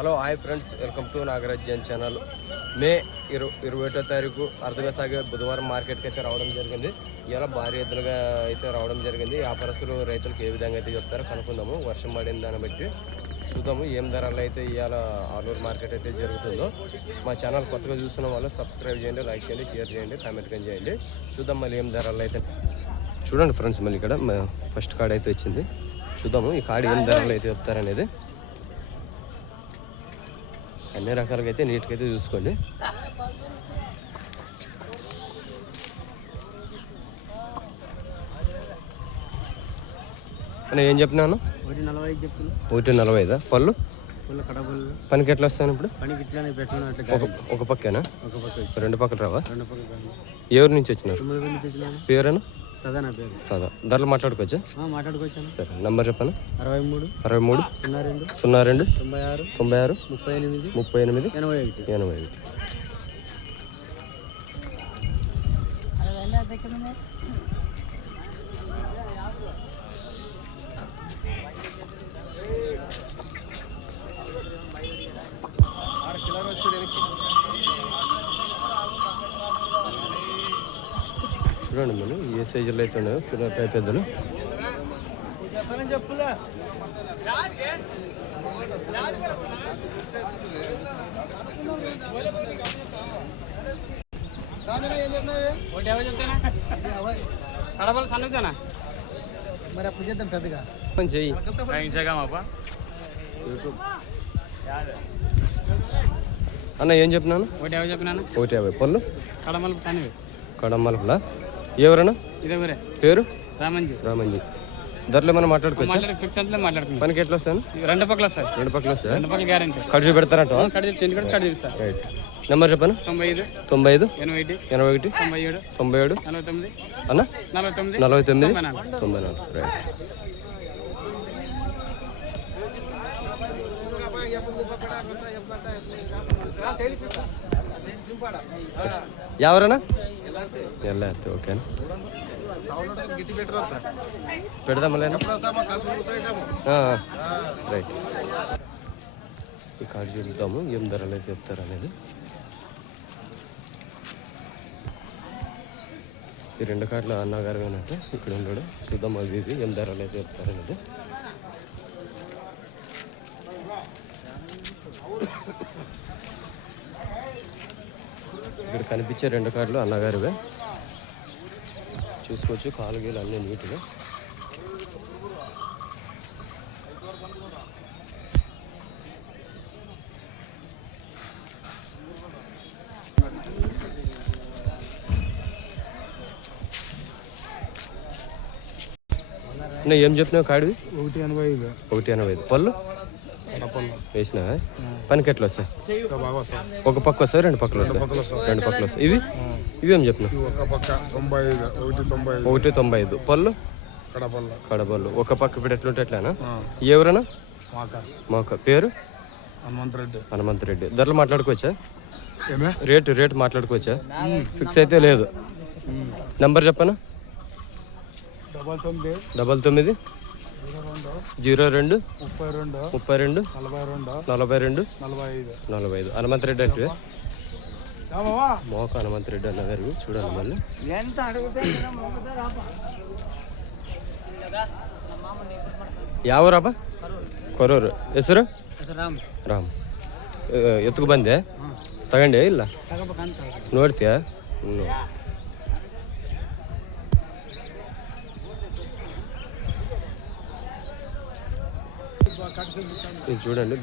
Hello hi friends. Welcome to Nagaraj Jain channel. May ఇరు ఇరవై ఒకటో తారీఖు అర్థంగా సాగే బుధవారం మార్కెట్కి అయితే రావడం జరిగింది. ఇలా భారీ ఎద్దులుగా అయితే రావడం జరిగింది. వ్యాపారస్తులు రైతులకు ఏ విధంగా అయితే చెప్తారో కనుక్కుందాము. వర్షం పడిన దాన్ని బట్టి చూద్దాము. ఏం ధరలు అయితే ఇవాళ ఆలూరు మార్కెట్ అయితే జరుగుతుందో. మా ఛానల్ కొత్తగా చూస్తున్న వాళ్ళు సబ్స్క్రైబ్ చేయండి లైక్ చేయండి షేర్ చేయండి కామెంట్ కానీ చేయండి. చూద్దాం మళ్ళీ ఏం ధరలు అయితే. చూడండి ఫ్రెండ్స్ మళ్ళీ ఇక్కడ ఫస్ట్ కార్డ్ అయితే వచ్చింది. చూద్దాము ఈ కార్డు ఏం ధరలు అయితే చెప్తారనేది. అన్ని రకాలుగా అయితే నీట్గా అయితే చూసుకోండి. అన్న ఏం చెప్పినాను ఒకటి నలభై ఐదు చెప్తున్నా. ఒకటి నలభై ఐదా పళ్ళు పనికి ఎట్లా వస్తాను ఇప్పుడు ఒక పక్కేనా? ఒక పక్క వచ్చి రెండు పక్కలు రావా ఊరు నుంచి వచ్చినారు? పేరేనా సదా నా పేరు. సదా. ధరలు మాట్లాడుకోవచ్చా? మాట్లాడుకోవచ్చాను సరే నంబర్ చెప్పను? అరవై మూడు అరవై మూడు సున్నా రెండు సున్నా రెండు తొంభై ఆరు తొంభై ఆరు ముప్పై ఎనిమిది ముప్పై ఎనిమిది ఎనభై ఒకటి. ఎనభై ఒకటి. చూడండి మనం ఏ సైజులో అయితే ఉన్నాయో పిల్లల పెద్దలు. సన్నగుతానా మరి అప్పుడు చేద్దాం పెద్దగా చెయ్యి అన్న ఏం చెప్పినాను? ఒకటి యాభై చెప్పినాను? ఒకటి యాభై. పళ్ళు? కడమల్లి సన్నవి. కడమ్మలపులా ఎవరన్నా? ఇదే పేరు? రామంజీ. రామంజీ. ధరలు మనం మాట్లాడుకోవచ్చా? ఫిక్స్ అంటే ఎట్లా వస్తాను రెండు పక్కల సార్ రెండు పక్కల వస్తా రెండు పక్కల గ్యారంటీ ఖర్చు పెడతారంట? రైట్ నెంబర్ చెప్పను? తొంభై ఐదు. తొంభై ఐదు. ఎనభై ఒకటి. ఎనభై ఒకటి. తొంభై ఏడు. తొంభై ఏడు. నలభై తొమ్మిది. అన్న? నలభై తొమ్మిది. నలభై తొమ్మిది. తొంభై నాలుగు. తొంభై నాలుగు. రైట్ ఎవరన్నా? వెళ్ళారు ఓకేనా? పెడదామలేనా మళ్ళీ రైట్. ఈ కార్డు చూద్దాము ఏం ధరలు అయితే చెప్తారు అనేది. ఈ రెండు కార్డులు అన్నగారు అంటే ఇక్కడ ఉండడు. చూద్దాం అది ఇది ఏం ధరలు అయితే చెప్తారు అనేది. ఇక్కడ కనిపించే రెండు కార్డులు అన్నగారివే. చూసుకోవచ్చు కాలు గీలు అన్నీ నీట్గా ఏం చెప్పినావు కాడివి? ఒకటి ఎనభై ఐదు. ఒకటి ఎనభై ఐదు. పళ్ళు? వేసినావా? పనికి ఎట్లా వస్తాయి? ఒక పక్క వస్తాయి. రెండు పక్కలు వస్తాయి? రెండు పక్కలు వస్తాయి. ఇవి? ఇవి ఏం చెప్పిన ఒకటి తొంభై ఐదు. పళ్ళు? కడపళ్ళు ఒక పక్క ఇప్పుడు ఎట్లుంటే ఎట్లానా ఎవరన్నా? మాక. పేరు? హనుమంత్ రెడ్డి హనుమంత్ రెడ్డి ధరలు మాట్లాడుకోవచ్చా? రేటు రేటు మాట్లాడుకోవచ్చా? ఫిక్స్ అయితే లేదు. నెంబర్ చెప్పనా? డబల్ తొమ్మిది. డబల్ తొమ్మిది? జీరో రెండు ముప్పై రెండు ముప్పై రెండు నలభై రెండు నలభై రెండు నలభై ఐదు నలభై ఐదు హనుమంత్ రెడ్డి అంటే మోక హనుమంత్ రెడ్డి అన్న గారు చూడండి మళ్ళీ ఎంత అడిగితే ಯಾವೂರಪ್ಪ ಕೊರೂರು ಹೆಸರು రామ్ ರಾಮ್ ಎತ್ಕೊ ಬಂದೆ ತಗೊಂಡೆ ಇಲ್ಲ ತಗೋಬೇಕಂತ ನೋಡ್ತೀಯಾ ಹ್ಞೂ ఇది చూడండి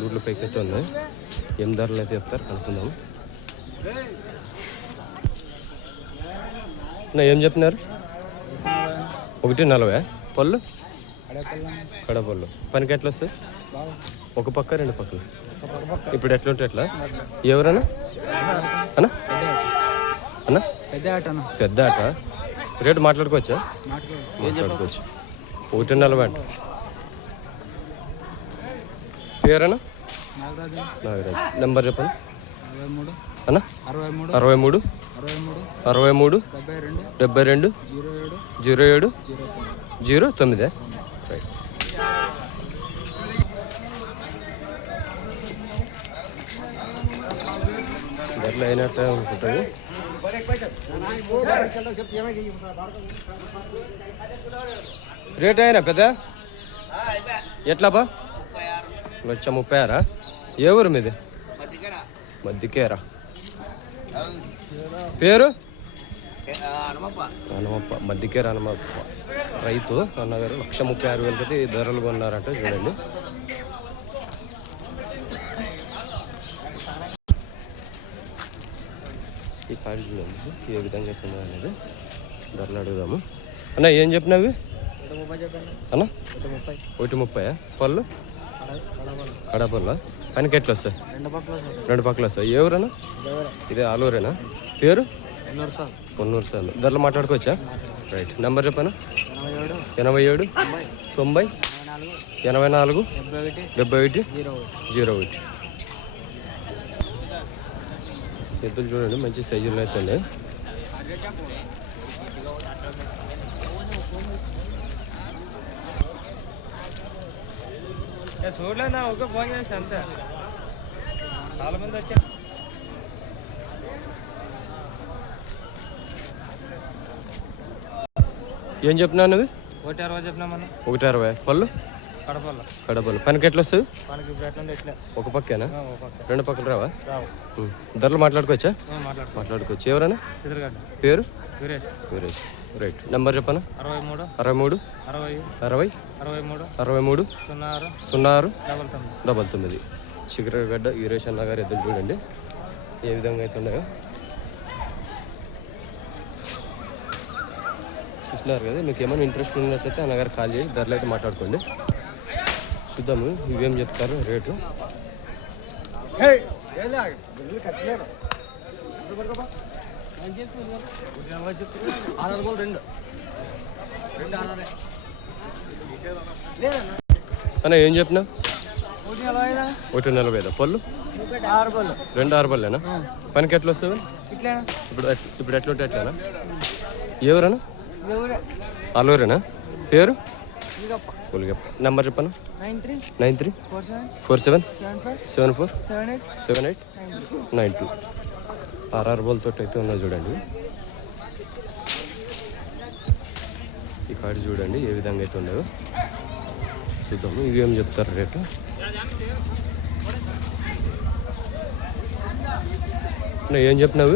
దూడ్ల పైకి అయితే ఉన్నాయి. ఏం ధరలు అయితే చెప్తారు కనుక్కుందాం. అన్న, ఏం చెప్పినారు ఒకటి నలభై. పళ్ళు? కడపళ్ళు. పనికి ఎట్లా వస్తాయి? ఒక పక్క రెండు పక్కలు. ఇప్పుడు ఎట్లా ఉంటే ఎట్లా? ఎవరన్నా? అన్నా? అన్నా? పెద్ద ఆట పెద్ద ఆట. రేటు మాట్లాడుకోవచ్చా? మాట్లాడుకోవచ్చు. ఒకటి నలభై అంట. పేరన్నా నాగరాజు. నెంబర్ చెప్పండి. అన్నా? అరవై మూడు అరవై మూడు డెబ్బై రెండు జీరో ఏడు జీరో తొమ్మిది? రైట్ ధరలు అయినట్టే అనుకుంటుంది రేట్ అయినా పెద్ద? ఎట్లా బా లక్ష ముప్పై ఆరా ఏ ఊరు మీది? మద్దికేరా. పేరు? హనుమప్ప. మద్దికేర హనుమప్ప. రైతు అన్నగారు లక్ష ముప్పై ఆరు వేలకి అయితే ఈ ధరలు కొన్నారంట చూడండి. ఈ కాడి చూడండి ఏ విధంగా అవుతుందో అనేది ధరలు అడుగుదాము. అన్న ఏం చెప్పినవి? అన్న? ఒకటి ముప్పై. పళ్ళు? కడపల్ల? పనికి ఎట్లా వస్తాయి. రెండు పక్కల వస్తాయి. ఏ ఊరన్నా ఇదే ఆలూరేనా? పేరు? కొన్నూరు సార్. ధరలు మాట్లాడుకోవచ్చా? రైట్. నెంబర్ చెప్పాను? ఎనభై ఏడు? తొంభై. ఎనభై నాలుగు? డెబ్బై ఒకటి? జీరో ఒకటి. ఎద్దులు చూడండి మంచి సైజులు అయితే చూడలేదు? ఒక ఫోన్ చేసి అంతే. చాలా మంది వచ్చారు. ఏం చెప్పినాను నువ్వు? ఒకటి అరవై చెప్పినా మనం. ఒకటి అరవై. పళ్ళు? కడపల్ల కడపలు పనికి ఎట్లా వస్తుంది మనకి ఇప్పుడు ఎట్లా ఎట్లా ఒక పక్కేనా? రెండు పక్కలు రావా. ధరలు మాట్లాడుకోవచ్చా? మాట్లాడుకో. మాట్లాడుకోవచ్చు. ఎవరైనా పేరు? వీరేష్ వీరేష్ రైట్ నెంబర్ చెప్పనా? అరవై మూడు. అరవై మూడు. అరవై. అరవై. అరవై మూడు. అరవై మూడు. సున్నా ఆరు సున్నా ఆరు డబల్ తొమ్మిది. డబల్ తొమ్మిది. శిఖరగడ్డ వీరేష్ అన్న గారు ఎద్దులు చూడండి. ఏ విధంగా అయితే ఉన్నాయో. చూస్తున్నారు కదా మీకు ఏమైనా ఇంట్రెస్ట్ ఉన్నట్లయితే అన్నగారు కాల్ చేసి ధరలు అయితే మాట్లాడుకోండి. చూద్దాము ఇవేం చెప్తారు రేటు. ఆరు గోల్ రెండు రెండు ఆరు అన్న ఏం చెప్పినా? ఒకటి నలభై ఐదా. పళ్ళు? ఆరు గోల్ రెండు ఆరు పళ్ళేనా పనికి ఎట్లా వస్తుంది ఇప్పుడు ఇప్పుడు ఎట్లా ఉంటే ఎట్లానా? ఎవరన్నా? ఎవరే అల్లూరేనా? పేరు? నెంబర్ చెప్పను? Nine three? Nine three four seven? Four? Seven four seven eight? Nine two. RR బోల్తో అయితే ఉన్నది చూడండి. ఈ కార్డు చూడండి ఏ విధంగా అయితే ఉండదో చూద్దాము ఇవి ఏం చెప్తారు రేటు? ఏం చెప్పినావు?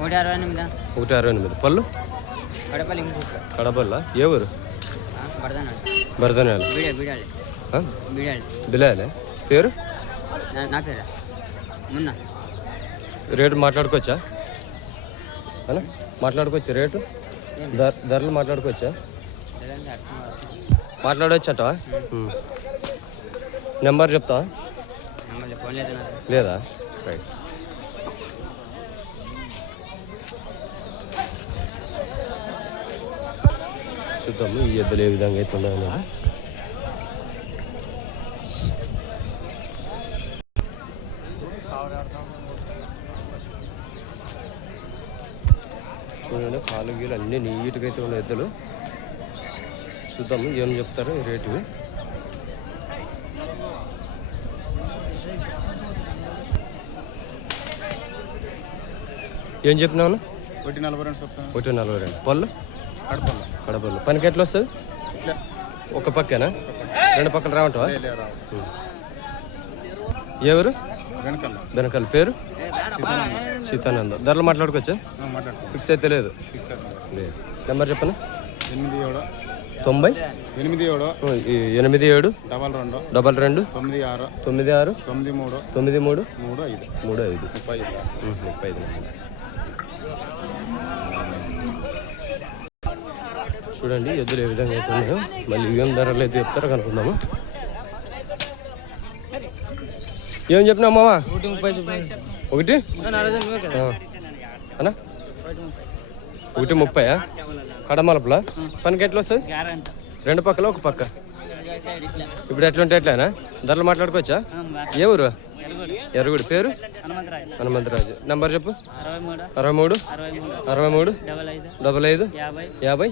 ఒకటి అరవై ఎనిమిది. ఒకటి అరవై ఎనిమిది. పళ్ళు? కడపల్లి ఏ ఊరు? బరదనాలు బీడా బీడాలి. పేరు? నా పేరా? మొన్న రేటు మాట్లాడుకోవచ్చా? మాట్లాడుకోవచ్చా. రేటు? ధర ధరలు మాట్లాడుకోవచ్చా? మాట్లాడవచ్చు నెంబర్ చెప్తావా? ఫోన్ లేదు? రైట్. చూద్దాము ఈ ఎద్దులు ఏ విధంగా అయితే చూడండి కాలు గీలు అన్నీ నీట్గా అయితే ఉన్నాయి ఎద్దులు చూద్దాము ఏం చెప్తారో రేటు. ఏం చెప్పినావు ఒకటి నలభై రెండు ఒకటి నలభై రెండు. పళ్ళు? కడపల్ల కడపళ్ళు. పనికి ఎట్లా వస్తుంది? ఒక పక్కేనా? రెండు పక్కలు రావంటావా? రావు. ఎవరు? వెనకాల వెనకాల. పేరు? సీతానంద. ధరలు మాట్లాడుకోవచ్చా? మాట్లాడుకో. ఫిక్స్ అయితే లేదు. నెంబర్ చెప్పనా? ఎనిమిది ఏడు. తొంభై? ఎనిమిది ఏడు. ఈ ఎనిమిది ఏడు? డబల్ రెండు. డబల్ రెండు? తొమ్మిది ఆరు. తొమ్మిది ఆరు? తొమ్మిది మూడు. తొమ్మిది మూడు? మూడు ఐదు. మూడు ఐదు. ముప్పై ఐదు. ముప్పై ఐదు చూడండి ఎద్దులు ఏ విధంగా అయితే ఉన్నాయో మళ్ళీ ఏం ధరలు అయితే చెప్తారో కనుక్కుందాము. ఏం చెప్పినా మామా? ఒకటి ముప్పై ఒకటి? నువ్వే అన్నా? ఒకటి ముప్పై కడమలపులా? పనికి ఎట్లా వస్తుంది? రెండు పక్కల ఒక పక్క? ఇప్పుడు ఎట్లుంటే ఎట్లానా ధరలు మాట్లాడుకోవచ్చా? ఏ ఊరు? ఎరుగుడి పేరు? హనుమంతరాజు. నంబర్ చెప్పు? అరవై మూడు? అరవై మూడు? డబల్ ఐదు? యాభై?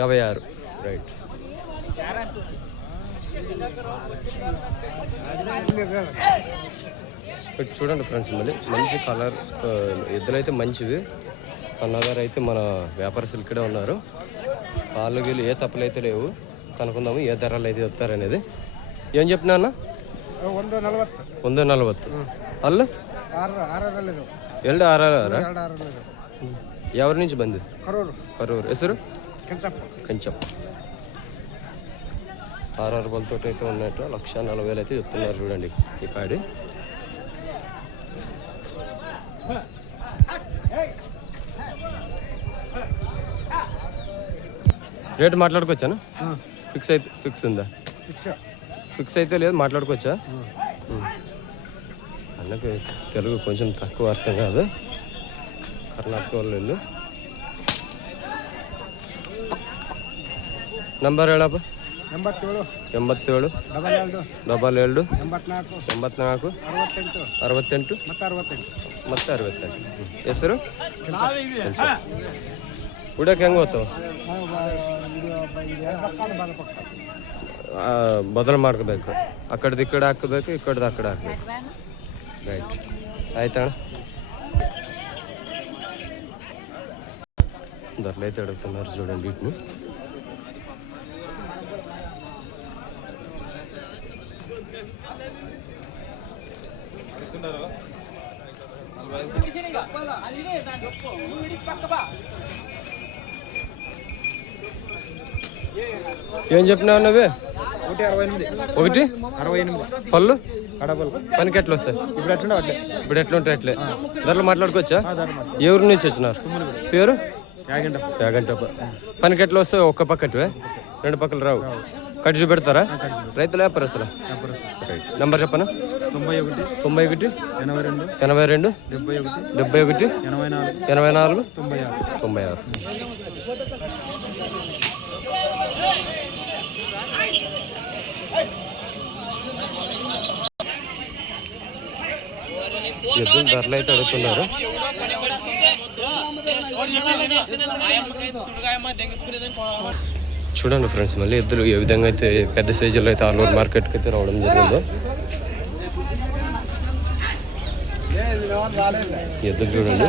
యాభై ఆరు. రైట్. చూడండి ఫ్రెండ్స్ మళ్ళీ మంచి కలర్ ఎద్దులైతే మంచివి. కన్నగారు అయితే మన వ్యాపారస్తులు ఇక్కడే ఉన్నారు. వాళ్ళు వీళ్ళు ఏ తప్పులు అయితే లేవు. కనుక్కుందాము ఏ ధరలు అయితే చెప్తారనేది ఏం చెప్పినా అన్న? వంద నలభత్ అల్లు? ఎల్డు ఆర్ఆర్ ఎవరి నుంచి బంది? కరూరు. కరూరు. హెసరు కంచప్ప. ఆర్ఆర్ బల్తో అయితే ఉన్నట్టు లక్ష నలభై వేలు అయితే చెప్తున్నారు చూడండి ఈ కాడి. రేటు మాట్లాడుకోవచ్చానా ఫిక్స్ అయితే ఫిక్స్ ఉందా ಫಿಕ್ಸ್ ఫిక్స్ అయితే లేదు మాట్లాడుకోవచ్చా ఉమ్. అన్నకు తెలుగు కొంచెం తక్కువ అర్థం కాదు కర్ణాటక వాళ్ళు వీళ్ళు. నంబర్ ಹೇಳಪ್ಪ ಎಂಬತ್ತೇಳು ಎಂಬತ್ತೇಳು ಡಬಲ್ ಎರಡು ಡಬಲ್ ಎರಡು ಎಂಬತ್ನಾಲ್ಕು ಎಂಬತ್ನಾಲ್ಕು ಅರವತ್ತೆಂಟು ಅರವತ್ತೆಂಟು ಮತ್ತು ಅರವತ್ತೆಂಟು ಮತ್ತೆ ಅರವತ್ತೆಂಟು ಹ್ಮ್. ಹೆಸರು ಉಡಕ್ಕೆ ಹೆಂಗೆ ಹೋಗ್ತಾವ ಬದಲು ಮಾಡ್ಕೋಬೇಕು ಆ ಕಡೆದು ಈ ಕಡೆ ಹಾಕಬೇಕು ಈ ಕಡೆದು ಆ ಕಡೆ ಹಾಕಬೇಕು ರೈಟ್ ಆಯ್ತಣ್ಣ ధరలు అయితే అడుగుతున్నారు చూడండి వీటిని ఏం చెప్పినావు నువ్వే? ఒకటి అరవై ఎనిమిది. ఒకటి? అరవై ఎనిమిది. పళ్ళు? కడపలు పనికి ఎట్లా వస్తాయి? ఇప్పుడు ఎట్లుండే అట్లే. ఇప్పుడు ఎట్లా ఉంటాయి అట్లే ధరలు మాట్లాడుకోవచ్చా? ఊరు నుంచి వచ్చినారు? పేరు? యాగంట పనికి ఎట్లా వస్తాయి? ఒక్క పక్కటివే? రెండు పక్కలు రావు. కట్టి చూపెడతారా రైతులు వ్యాపారస్తులా? నెంబర్ చెప్పనా? తొంభై ఒకటి. తొంభై ఒకటి. ఎనభై రెండు. ఎనభై రెండు. డెబ్బై ఒకటి. డెబ్బై ఒకటి. ఎనభై నాలుగు. ఎనభై నాలుగు. తొంభై ఆరు. తొంభై ఆరు. ఎద్దుల ధరలు అయితే అడుగుతున్నారు. చూడండి ఫ్రెండ్స్ మళ్ళీ ఎద్దులు ఏ విధంగా అయితే పెద్ద సైజులో అయితే ఆలూరు మార్కెట్కి అయితే రావడం జరిగిందో. ఎద్దులు చూడండి.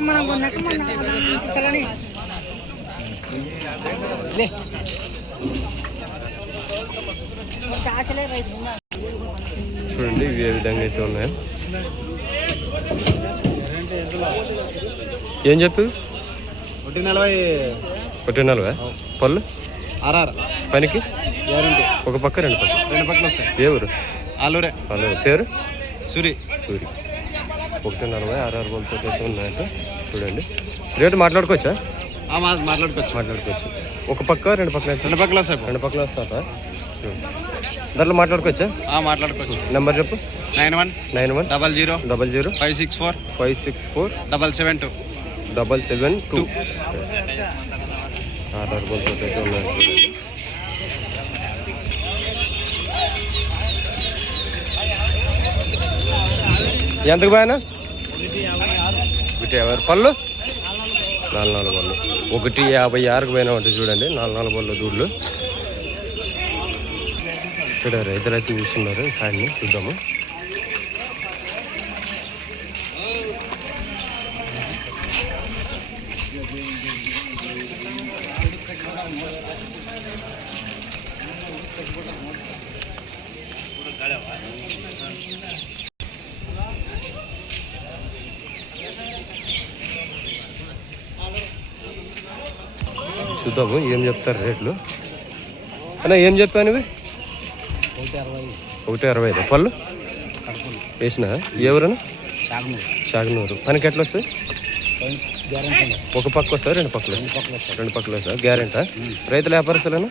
మన చూడండి ఇవి ఏ విధంగా అయితే ఉన్నాయో. ఏం చెప్పు ఒకటి నలభై. ఒకటి నలభై? పళ్ళు? ఆర్ఆర్. పనికి? గ్యారంటీ ఒక పక్క రెండు పక్క. రెండు పక్కలు వస్తాయి. ఏ ఊరు? ఆలూరే వాళ్ళు పేరు? సూరి. సూరి. ఒకటి నలభై ఆరు ఆరు బోల్తో అయితే ఉన్నాయంట. చూడండి. రేటు మాట్లాడుకోవచ్చా? మాట్లాడుకోవచ్చు. మాట్లాడుకోవచ్చు. ఒక పక్క రెండు పక్కల? రెండు పక్కలు వస్తాయి. రెండు పక్కల వస్తారా దాంట్లో మాట్లాడుకోవచ్చా? మాట్లాడుకోవచ్చు. నెంబర్ చెప్పు. Nine one nine one double zero double zero five six four five six four double seven two. Double seven two. ఆరు ఆరు బోల్తో అయితే ఉన్నాయి ఎంతకు పోయినా ఒకటి యాభై పళ్ళు? నాలుగు నాలుగు పళ్ళు. ఒకటి యాభై ఆరుకు పోయినా ఉంటుంది చూడండి. నాలుగు నాలుగు పళ్ళు దూళ్ళు ఇక్కడ రైతులు అయితే చూస్తున్నారు. కాడిని చూద్దాము. చూద్దాము ఏం చెప్తారు రేట్లు. అన్న ఏం చెప్పాను ఇవి? ఒకటి అరవై ఐదు. పళ్ళు? వేసిన? ఎవరన్నా చాగనూరు పనికి ఎట్లా వస్తుంది ఒక పక్క వస్తుంది రెండు పక్కలు వస్తాయి? రెండు పక్కలు వస్తాయి? గ్యారెంటా? రైతుల వ్యాపారస్తులను?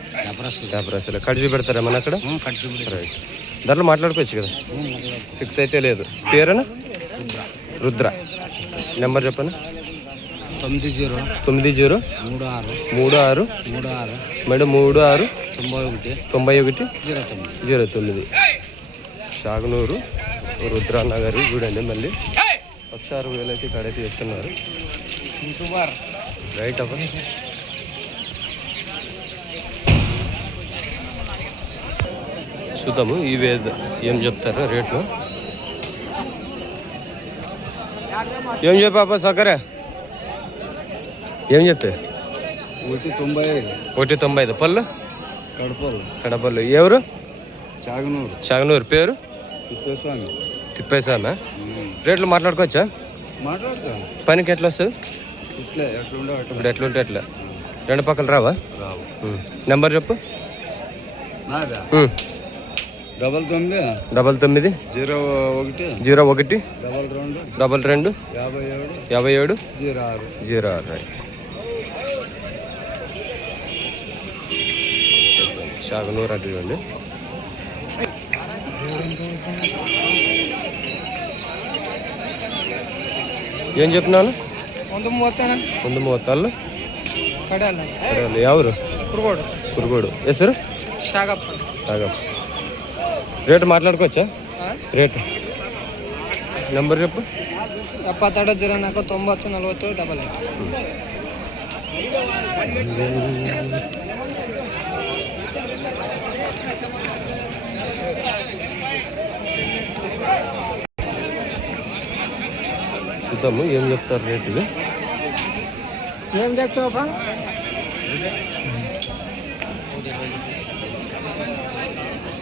వ్యాపారస్తులు. కడిచి పెడతారా మన అక్కడ? రైట్. ధరలు మాట్లాడుకోవచ్చు కదా? ఫిక్స్ అయితే లేదు. పేరేనా రుద్ర. నెంబర్ చెప్పండి తొమ్మిది జీరో. తొమ్మిది జీరో. మూడు ఆరు. మూడు ఆరు. మూడు ఆరు. మేడం మూడు ఆరు. తొంభై ఒకటి. తొంభై ఒకటి. జీరో తొమ్మిది. జీరో తొమ్మిది. షాగునూరు రుద్ర నగర్ చూడండి మళ్ళీ. లక్ష అరవై వేలు అయితే ఇక్కడైతే చెప్తున్నారు. రైట్ అవ్వ. చూద్దాము ఈ వేద ఏం చెప్తారు రేట్లు. ఏం చెప్పా సకరే ఏం చెప్పే ఒకటి తొంభై ఐదు. ఒకటి తొంభై ఐదు. పళ్ళు? కడపలు కడపల్లి. ఎవరు? చాగనూరు. షాగనూరు పేరు? తిప్పేస్వామి. తిప్పేసామా రేట్లు మాట్లాడుకోవచ్చా? మాట్లాడతా పనికి ఎట్లా వస్తుంది? ఇట్లే ఇప్పుడు ఎట్లుంటే ఎట్లా రెండు పక్కలు రావా. నెంబర్ చెప్పు. డబల్ తొమ్మిది? డబల్ తొమ్మిది? జీరో ఒకటి? జీరో ఒకటి? డబల్ రెండు? డబల్ రెండు? యాభై ఏడు? యాభై ఏడు? జీరో ఆరు. జీరో ఆరు. రైట్. షాగనూర్ అటు చూడండి ఏం చెప్తున్నాను? వంద మూవత్తాను? వంద మూవత్తాళ్ళు. ఎవరు? కురుగోడు. కురుగోడు. ఎసరు షాగప్ప షాగప్ప రేటు మాట్లాడుకోవచ్చా? రేటు. నెంబర్ చెప్పు. ఎప్పత్తాడు జీరో నాకు తొంభై నలభై డబల్ ఎయిట్. అడుగుతాము ఏం చెప్తారు రేటు ఏం చెప్తావు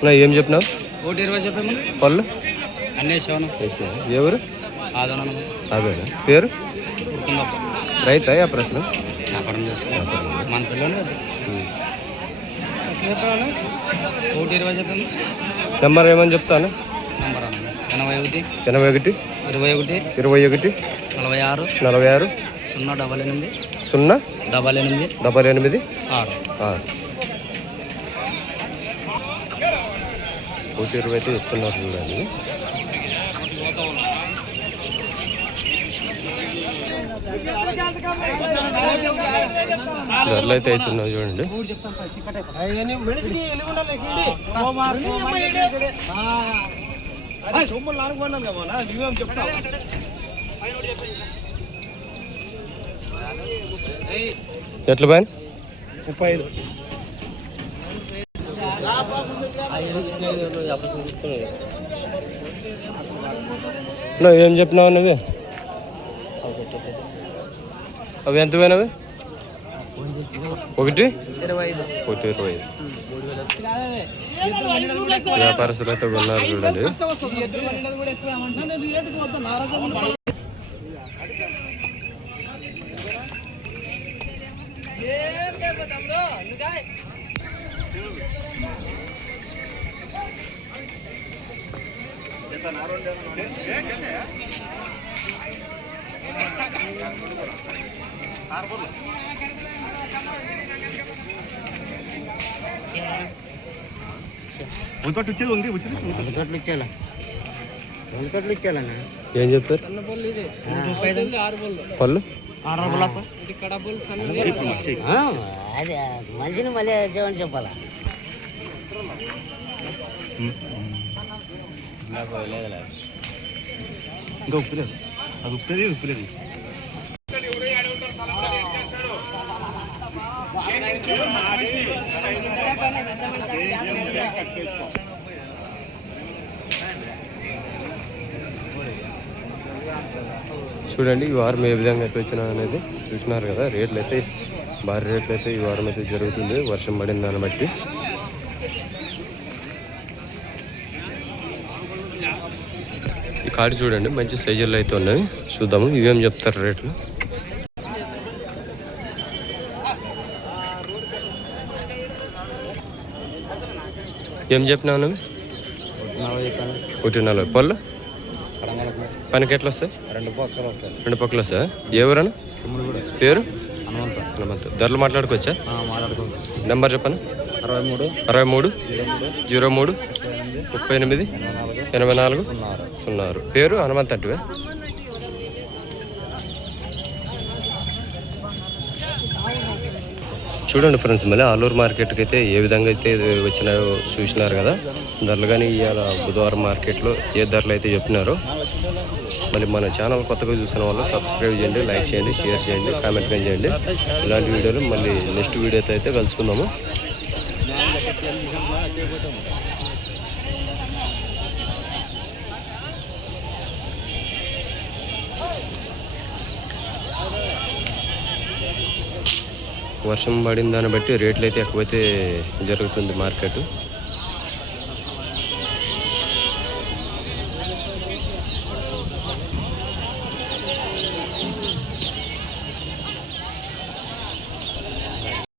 నా ఏం చెప్పినావు? ఒకటి ఇరవై చెప్పాము? పళ్ళు? అన్నీ ఎవరు? అదేనా? పేరు? రైతా ఆ ప్రశ్న? వ్యాపారం చేస్తాను మన పిల్లలు ఒకటి ఇరవై చెప్పాను నెంబర్ ఏమని చెప్తాను? ఎనభై ఒకటి ఎనభై ఒకటి ఇరవై ఒకటి ఇరవై ఒకటి నలభై ఆరు నలభై ఆరు సున్నా డబల్ ఎనిమిది సున్నా డబల్ ఎనిమిది డబల్ ఎనిమిది ఆరు ఆరు ఒకటి ఇరవై అయితే చెప్తున్నారు చూడండి ధరలు అయితే అవుతున్నాయి చూడండి ఎట్లా బాయ్ ముప్పై ఐదు. నా ఏం చెప్పినావు నువ్వు? అవి ఎంత పోయినవి? ఒకటి? ఇరవై ఐదు. ఒకటి ఇరవై ఐదు. వ్యాపారస్తులు అయితే ఉన్నారు చూడండి. రెండు తోటలు ఇచ్చేలా. రెండు తోటలు ఇచ్చేయాలన్న ఏం చెప్తారు పళ్ళు? అదే మంచిని మళ్ళీ చేయమని చెప్పాలా? ఇంకా ఉప్పులేదు. అది ఉప్పులేదు ఉప్పులేదు. చూడండి ఈ వారం ఏ విధంగా అయితే వచ్చినా అనేది చూసినారు కదా రేట్లు అయితే భారీ రేట్లు అయితే ఈ వారం అయితే జరుగుతుంది వర్షం పడిన దాన్ని బట్టి. ఈ కాడి చూడండి మంచి సైజుల్లో అయితే ఉన్నాయి. చూద్దాము ఇవేం చెప్తారు రేట్లు. ఏం చెప్పినావు నువ్వు? ఒకటి నలభై పళ్ళు? పనికి ఎట్లా వస్తాయి? రెండు పక్కలు వస్తాయి. రెండు పక్కల కూడా పేరు? హనుమంత. ధరలు మాట్లాడుకోవచ్చా? నెంబర్ చెప్పను? అరవై మూడు. అరవై మూడు. జీరో మూడు. ముప్పై ఎనిమిది. ఎనభై నాలుగు ఎనభై నాలుగు. సున్నా ఆరు సున్నా ఆరు పేరు హనుమంత్ అంటువే? చూడండి ఫ్రెండ్స్ మళ్ళీ ఆలూరు మార్కెట్కి అయితే ఏ విధంగా అయితే వచ్చినాయో చూసినారు కదా. ధరలు కానీ ఇవాళ బుధవారం మార్కెట్లో ఏ ధరలు అయితే చెప్పినారో మళ్ళీ మన ఛానల్ కొత్తగా చూసిన వాళ్ళు సబ్స్క్రైబ్ చేయండి లైక్ చేయండి షేర్ చేయండి కామెంట్ కానీ చేయండి. ఇలాంటి వీడియోలు మళ్ళీ నెక్స్ట్ వీడియోతో అయితే కలుసుకుందాము. వర్షం పడిన దాన్ని బట్టి రేట్లు అయితే ఎక్కువైతే జరుగుతుంది మార్కెట్.